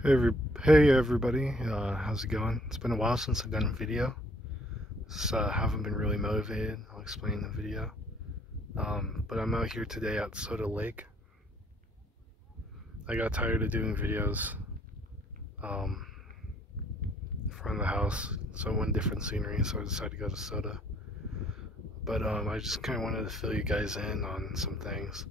Hey everybody, how's it going? It's been a while since I've done a video. Haven't been really motivated. I'll explain in the video. But I'm out here today at Soda Lake. I got tired of doing videos um, in front of the house, so I wanted different scenery, so I decided to go to Soda. But I just kind of wanted to fill you guys in on some things.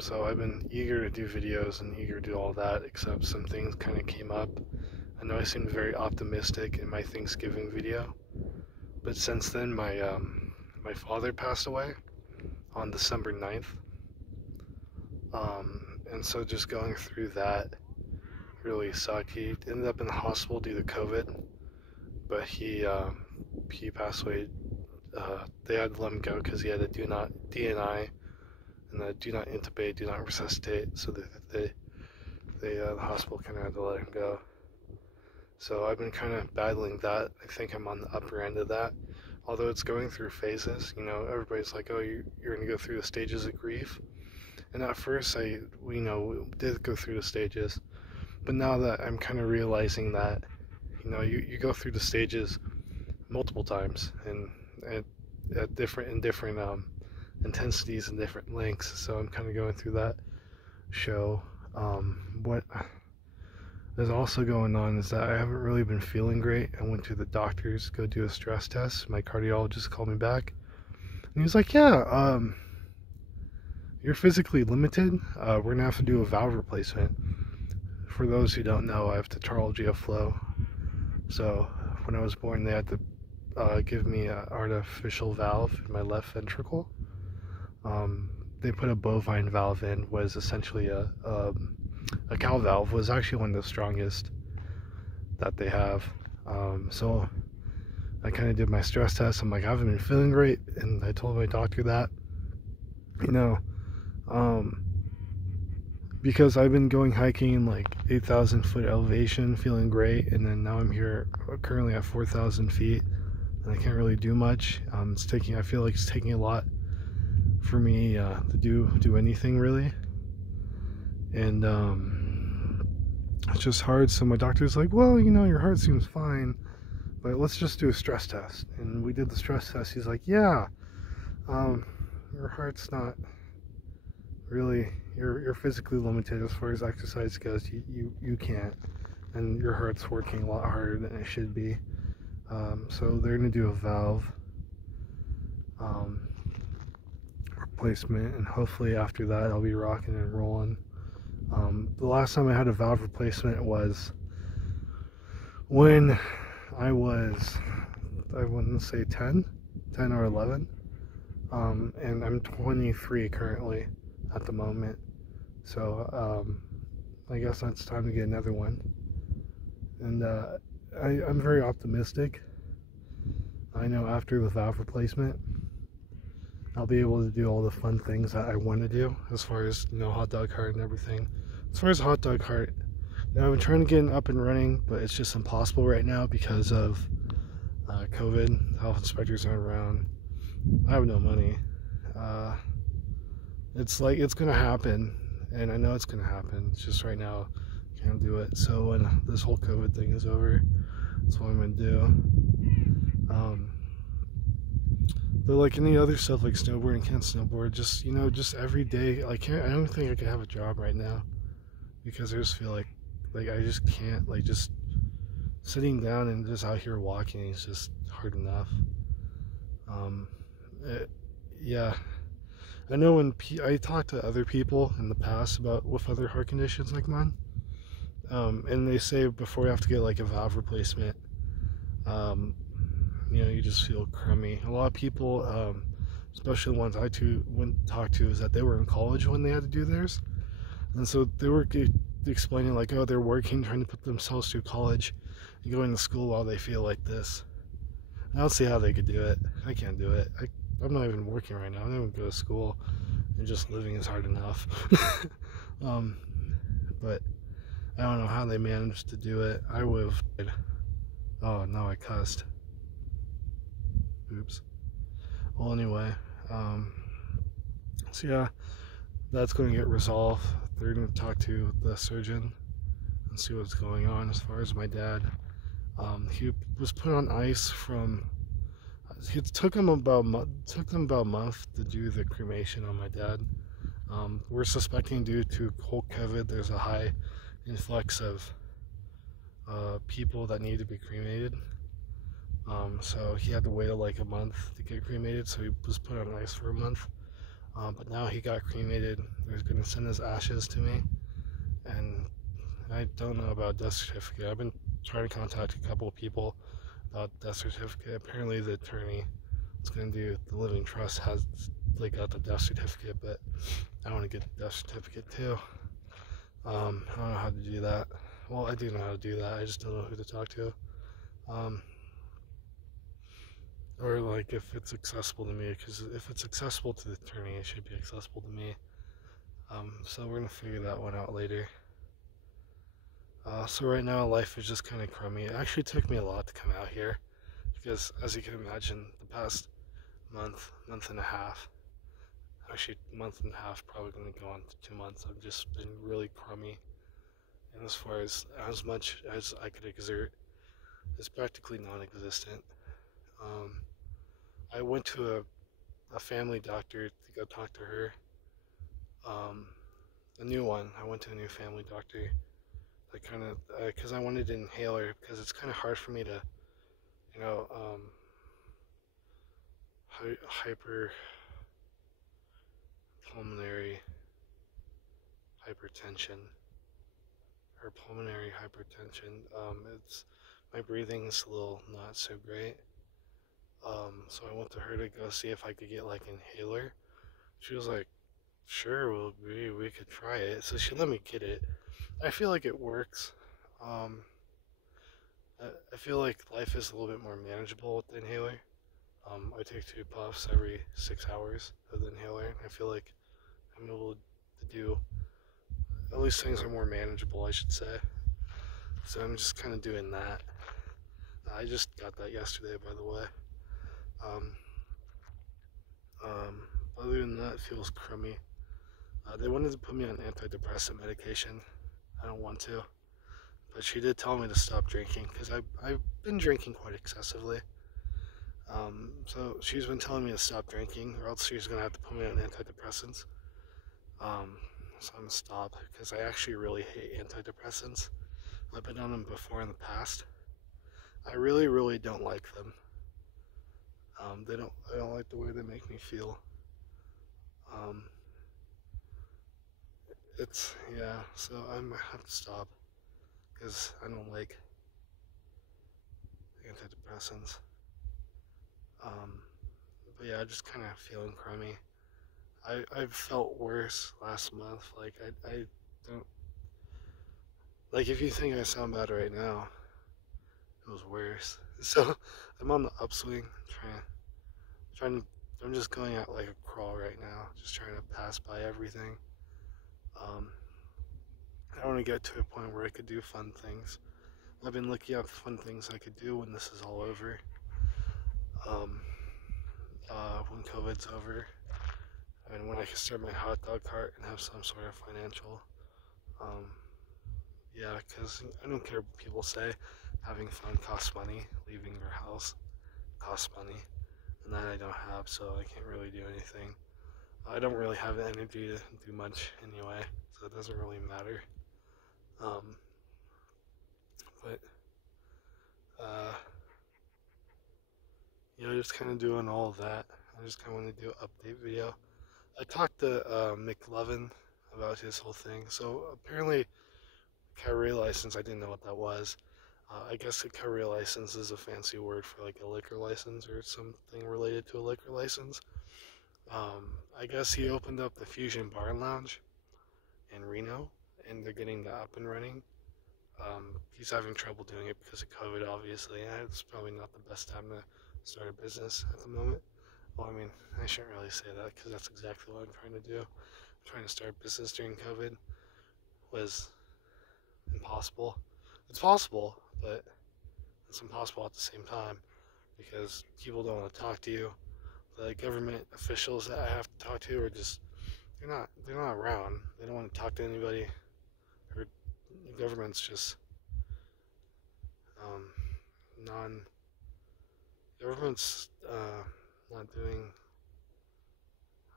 So I've been eager to do videos and eager to do all that, except some things kind of came up. I know I seemed very optimistic in my Thanksgiving video, but since then my father passed away on December 9th. And so just going through that really sucked. He ended up in the hospital due to COVID, but he passed away. They had to let him go because he had a do not DNI and a do not intubate, do not resuscitate. So the hospital kind of had to let him go. So I've been kind of battling that. I think I'm on the upper end of that. Although it's going through phases, everybody's like, oh, you're going to go through the stages of grief. And at first, we did go through the stages. But now that I'm kind of realizing that, you go through the stages multiple times and at different intensities and different lengths. So I'm kind of going through that show. What is also going on is that I haven't really been feeling great. I went to the doctor's, go do a stress test. My cardiologist called me back, and he was like, "Yeah, you're physically limited. We're gonna have to do a valve replacement." For those who don't know, I have tetralogy of flow. So when I was born, they had to give me an artificial valve in my left ventricle. They put a bovine valve in, was essentially a cow valve, was actually one of the strongest that they have. So I kind of did my stress test. I'm like, I haven't been feeling great, and I told my doctor that, because I've been going hiking in like 8,000 foot elevation, feeling great, and then now I'm here currently at 4,000 feet, and I can't really do much. I feel like it's taking a lot for me to do anything really, and it's just hard. So my doctor's like, well, your heart seems fine, but let's just do a stress test. And we did the stress test. He's like, yeah, your heart's not really, you're physically limited as far as exercise goes. You can't, and your heart's working a lot harder than it should be. So they're gonna do a valve replacement, and hopefully after that I'll be rocking and rolling. The last time I had a valve replacement was when I wouldn't say 10 or 11, and I'm 23 currently at the moment, so I guess it's time to get another one. And I'm very optimistic. I know after the valve replacement I'll be able to do all the fun things that I want to do, as far as hot dog cart and everything. As far as hot dog cart, I've been trying to get it up and running, but it's just impossible right now because of COVID. Health inspectors aren't around. I have no money. It's like it's gonna happen, and I know it's gonna happen. It's just right now I can't do it. So when this whole COVID thing is over, that's what I'm gonna do. But like any other stuff, like snowboarding, can't snowboard. Just every day. I don't think I could have a job right now because I just feel like I just can't. Like just sitting down and just out here walking is just hard enough. Yeah, I know when I talked to other people in the past about with other heart conditions like mine, and they say before you have to get like a valve replacement, you just feel crummy. A lot of people, especially the ones I went talk to, is that they were in college when they had to do theirs, and so they were explaining like, oh, they're working, trying to put themselves through college and going to school while they feel like this. I don't see how they could do it. I can't do it. I'm not even working right now. I don't even go to school, and just living is hard enough. But I don't know how they managed to do it. I would have. Oh no, I cussed. Oops. Well, anyway, so yeah, that's going to get resolved. They're going to talk to the surgeon and see what's going on as far as my dad. He was put on ice from. It took him about a month to do the cremation on my dad. We're suspecting due to whole COVID, there's a high influx of people that need to be cremated. So he had to wait like a month to get cremated, so he was put on ice for a month. But now he got cremated. They're going to send his ashes to me, and I don't know about death certificate. I've been trying to contact a couple of people about death certificate. Apparently, the attorney that's going to do the living trust has got the death certificate, but I want to get the death certificate too. I don't know how to do that. Well, I do know how to do that. I just don't know who to talk to. Or like if it's accessible to me, because if it's accessible to the attorney, it should be accessible to me. So we're gonna figure that one out later. So right now life is just kind of crummy. It actually took me a lot to come out here, because as you can imagine, the past month and a half, actually month and a half, probably gonna go on to 2 months, I've just been really crummy. And as far as much as I could exert, is practically non-existent. I went to a family doctor to go talk to her. A new one. I went to a new family doctor. I kind of, because I wanted an inhaler, because it's kind of hard for me to, you know, hyperpulmonary hypertension, or pulmonary hypertension. It's, my breathing's a little not so great. So I went to her to go see if I could get like an inhaler. She was like, sure, we could try it. So she let me get it. I feel like it works. I feel like life is a little bit more manageable with the inhaler. I take 2 puffs every 6 hours of the inhaler. I feel like I'm able to do, at least things are more manageable, I should say. So I'm just kind of doing that. I just got that yesterday, by the way. Other than that, it feels crummy. They wanted to put me on antidepressant medication. I don't want to. But she did tell me to stop drinking, because I've been drinking quite excessively. So she's been telling me to stop drinking, or else she's going to have to put me on antidepressants. So I'm going to stop, because I actually really hate antidepressants. I've been on them before in the past. I really, really don't like them. I don't like the way they make me feel. Yeah, so I might have to stop, because I don't like antidepressants. But yeah, I just kind of feeling crummy. I felt worse last month. Like I don't, like, if you think I sound bad right now, it was worse. So I'm on the upswing, trying to. I'm just going out like a crawl right now, just trying to pass by everything. Um, I want to get to a point where I could do fun things. I've been looking at fun things I could do when this is all over. When COVID's over, and when I can start my hot dog cart and have some sort of financial, yeah, because I don't care what people say. Having fun costs money. Leaving your house costs money, and that I don't have, so I can't really do anything. I don't really have the energy to do much anyway, so it doesn't really matter. Um, but just kind of doing all of that. I just kind of want to do an update video. I talked to McLovin about his whole thing. So apparently, carrier license, I didn't know what that was. I guess a carrier license is a fancy word for like a liquor license or something related to a liquor license. I guess he opened up the Fusion Bar and Lounge in Reno, and they're getting that up and running. He's having trouble doing it because of COVID, obviously, and it's probably not the best time to start a business at the moment. Well, I mean, I shouldn't really say that, because that's exactly what I'm trying to do. Trying to start a business during COVID was impossible. It's possible, but it's impossible at the same time, because people don't want to talk to you. The government officials that I have to talk to are just, they're not around. They don't want to talk to anybody. Or government's just um, non government's not doing,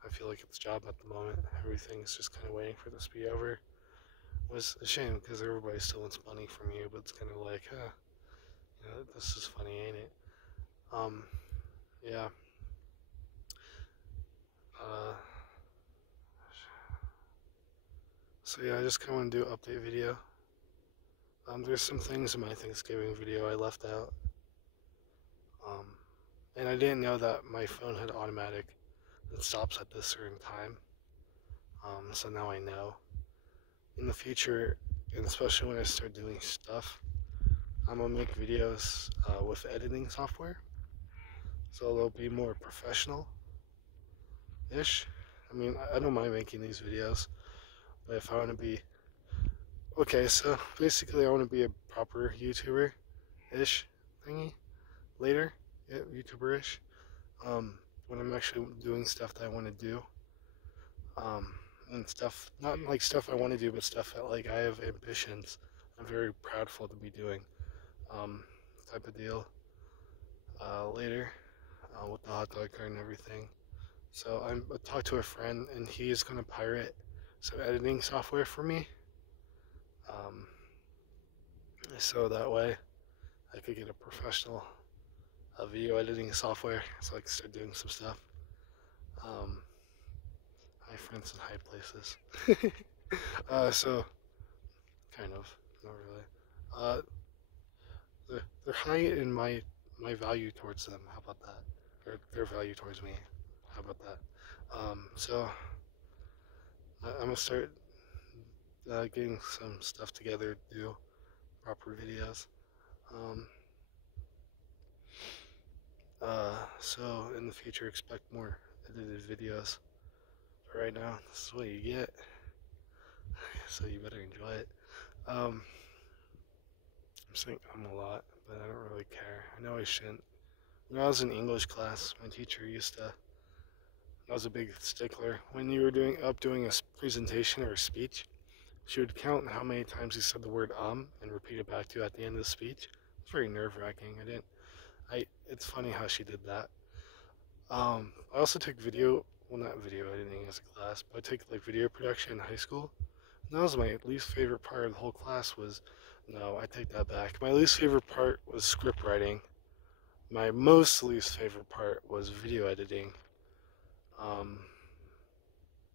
I feel like, its job at the moment. Everything's just kind of waiting for this to be over. It was a shame because everybody still wants money from you, but it's kind of like, this is funny, ain't it? Um, yeah. Uh, so yeah, I just kind of want to do an update video. There's some things in my Thanksgiving video I left out. And I didn't know that my phone had automatic that stops at this certain time. So now I know. In the future, and especially when I start doing stuff, I'm gonna make videos with editing software, so they'll be more professional-ish. I mean, I don't mind making these videos, but if I want to be okay, so basically, I want to be a proper YouTuber-ish thingy later, yeah, YouTuber-ish. When I'm actually doing stuff that I want to do, and stuff, not like stuff I want to do, but stuff that like I have ambitions. I'm very proudful to be doing, um, type of deal. Later, with the hot dog cart and everything. So I talked to a friend, and he is gonna pirate some editing software for me. Um, so that way I could get a professional video editing software, so I can start doing some stuff. Um, High friends in high places. So kind of, not really. Uh, they're high in my value towards them. How about that? Or their value towards me. How about that? So I'm gonna start getting some stuff together to do proper videos. Um, so in the future, expect more edited videos. But right now, this is what you get. So you better enjoy it. I'm saying a lot, but I don't really care. I know I shouldn't. When I was in English class, my teacher used to. I was a big stickler. When you were doing a presentation or a speech, she would count how many times you said the word and repeat it back to you at the end of the speech. It's very nerve-wracking. It's funny how she did that. I also took well, not video editing as a class, but I took like video production in high school. And that was my least favorite part of the whole class no, I take that back. My least favorite part was script writing. My most least favorite part was video editing. Um,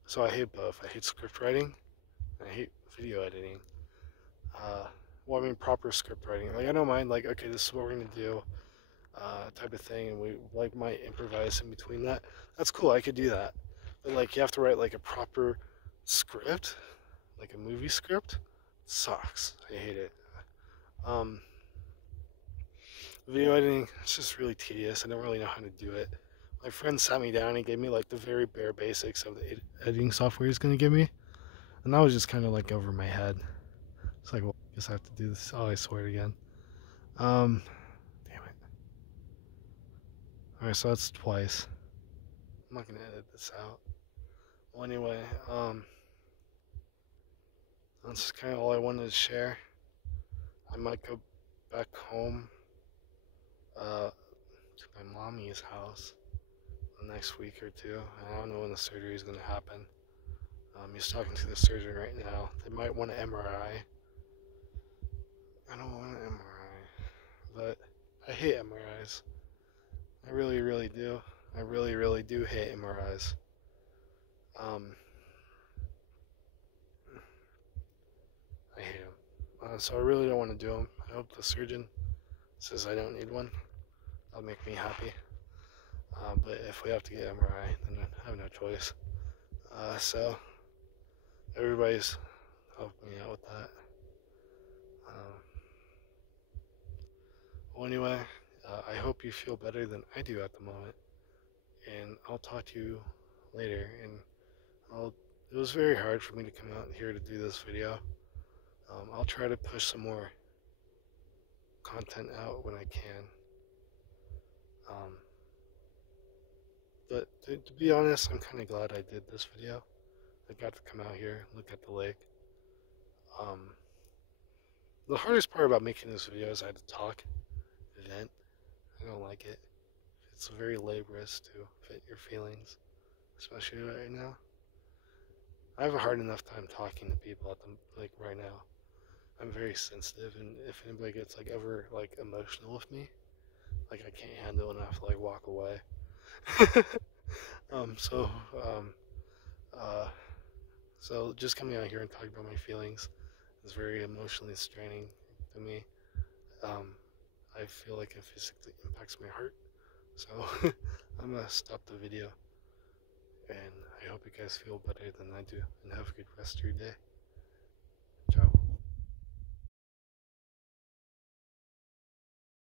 so I hate both. I hate script writing. I hate video editing. Well, I mean proper script writing. Like I don't mind. Like okay, this is what we're gonna do, type of thing, and we like might improvise in between that. That's cool. I could do that. But like you have to write like a proper script, like a movie script. It sucks. I hate it. Um, Video editing, it's just really tedious. I don't really know how to do it. My friend sat me down and gave me like the very bare basics of the editing software he's gonna give me, and that was just kind of like over my head. It's like, well, I guess I have to do this. Oh, I swear it again. Damn it. All right, so that's twice. I'm not gonna edit this out. Well, anyway, that's kind of all I wanted to share. I might go back home, to my mommy's house the next week or two. I don't know when the surgery is gonna happen. He's talking to the surgeon right now. They might want an MRI. I don't want an MRI, but I hate MRIs. I really, really do. I really, really do hate MRIs. Um, I hate them. So I really don't want to do them. I hope the surgeon says I don't need one. That'll make me happy. But if we have to get MRI, then I have no choice. So everybody's helping me out with that. Well, anyway, I hope you feel better than I do at the moment. And I'll talk to you later. And it was very hard for me to come out here to do this video. I'll try to push some more content out when I can. But to be honest, I'm kind of glad I did this video. I got to come out here, look at the lake. Um, The hardest part about making this video is I had to talk, vent. I don't like it. It's very laborious to vent your feelings, especially right now. I have a hard enough time talking to people at the like right now. I'm very sensitive, and if anybody gets like ever like emotional with me, like I can't handle it enough to like walk away. um, so um, uh, so just coming out here and talking about my feelings is very emotionally straining to me. Um, I feel like it physically impacts my heart. So I'm gonna stop the video, and I hope you guys feel better than I do, and have a good rest of your day.